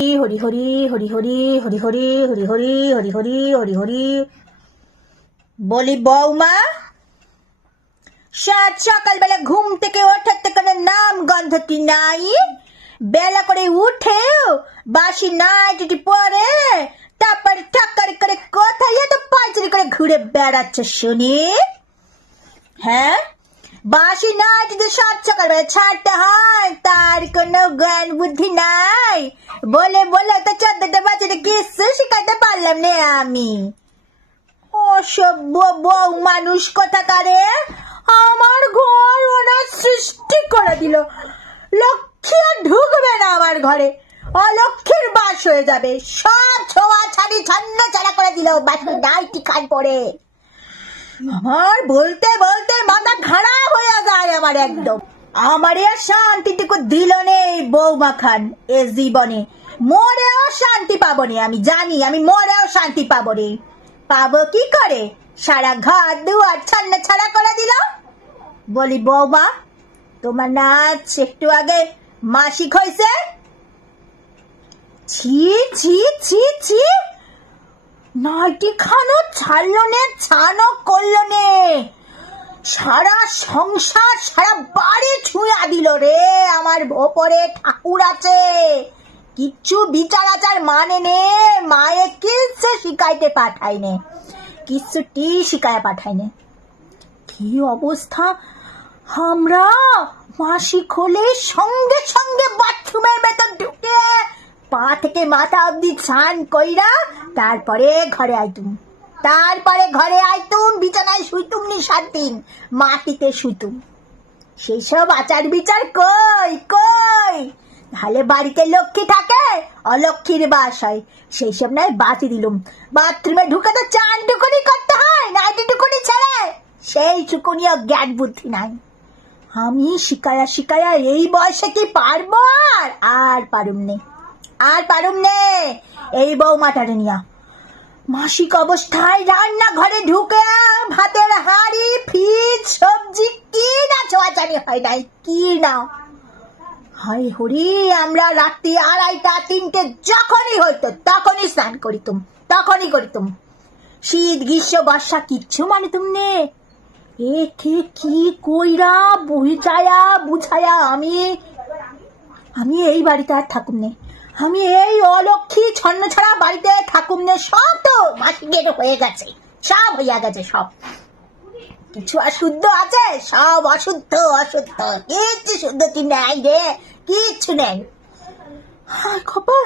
হরি হরি হরি হরি হরি হরি হরি হরি হরি হরি হরি হরি। বলি বৌমা, সাত সকালবেলা ঘুম থেকে ওঠাতে কোনো নাম গন্ধ কি নাই? বেলা করে উঠেও বাসি নাইটি পরে তারপরে টাকারি করে কোথায় এত পাঁচরি করে ঘুরে বেড়াচ্ছে শুনি? হ্যাঁ, বাসি নাইটিতে সাত সকালবেলা ছাড়তে হয়, তার কোনো জ্ঞান বুদ্ধি নাই। বলে বলে তো 14টা বাজে কিছু শিখাতে পারলাম না আমি। অসভ্য বউ মানুষ কোথাকারে, আমার ঘর ওনার সৃষ্টি করে দিল। লক্ষ্মী আর ঢুকবে না আমার ঘরে, অলক্ষ্মীর বাস হয়ে যাবে। সব ছোঁয়া ছাড়ি ছন্ন ছাড়া করে দিল বাসি নাইটি খান পরে। আমার বলতে বলতে মাথা খারাপ হয়ে যায় আমার একদম। আমার আর শান্তিটুকু দিল নেই বৌমা খান এ জীবনে। মরেও শান্তি পাবো নি, আমি জানি আমি মরেও শান্তি পাবো নি। পাবো কি করে? সারা ঘর দুয়ার ছন্ন ছাড়া করে দিল। বলি বৌমা, তোমার নাচ একটু আগে মাসিক হয়েছে? ছি ছি ছি ছি, নাইটি খানো ছাড়লো নে, ছানো করলো নে, সারা সংসার সারা বাড়ি ছুঁয়া দিল রে। আমার ওপরে ঠাকুর আছে, কিচ্ছু বিচার আচার মানে নে, মায়ে কিচ্ছু শিখাইতে পাঠাইনে, কিচ্ছুটি শিখায় পাঠাইনে। কি অবস্থা! আমরা মাসিক হলে সঙ্গে সঙ্গে বাথরুমের ভেতর ঢুকে পা থেকে মাথা অব্দি স্নান কইরা তারপরে ঘরে আইতুম, বিছানায় শুইতুম নি 7 দিন, মাটিতে শুইতুম। সেই সব আচার বিচার কই কই? তাহলে বাড়িতে লক্ষ্মী থাকে, অলক্ষ্মীর বাস হয়। সেই সব নয় বাতি দিলুম। বাথরুমে ঢুকে তো চান টুকুনি করতে হয়, নাইটি টুকুনি ছেড়ে, সেই টুকুনিও জ্ঞান বুদ্ধি নাই। আমি শিকায়া এই বয়সে কি পারবো? আর পারুম নে এই বৌমাটারে নিয়া। মাসিক অবস্থায় রান্না ঘরে ঢুকে ভাতের হাঁড়ি, ফ্রিজ, সবজি কি না ছোঁয়াছানি হয় নাই, কি না। হায় হরি, আমরা রাত্রি 2:30 3টে যখনই হইতো তখনই স্নান করিতুম, শীত গ্রীষ্ম বর্ষা কিচ্ছু মানিতুম নে। একে কি কইরা বুঝায়া আমি এই বাড়িতে আর থাকুম নে, আমি এই অলক্ষ্মী ছন্ন ছাড়া বাড়িতে থাকুম নে। সব তো মাসিকের হয়ে গেছে, সব হইয়া গেছে, সব কিছু আর শুদ্ধ আছে? সব অশুদ্ধ, কিচ্ছু শুদ্ধ কি নাই রে, কিচ্ছু নেই। হায় কপাল,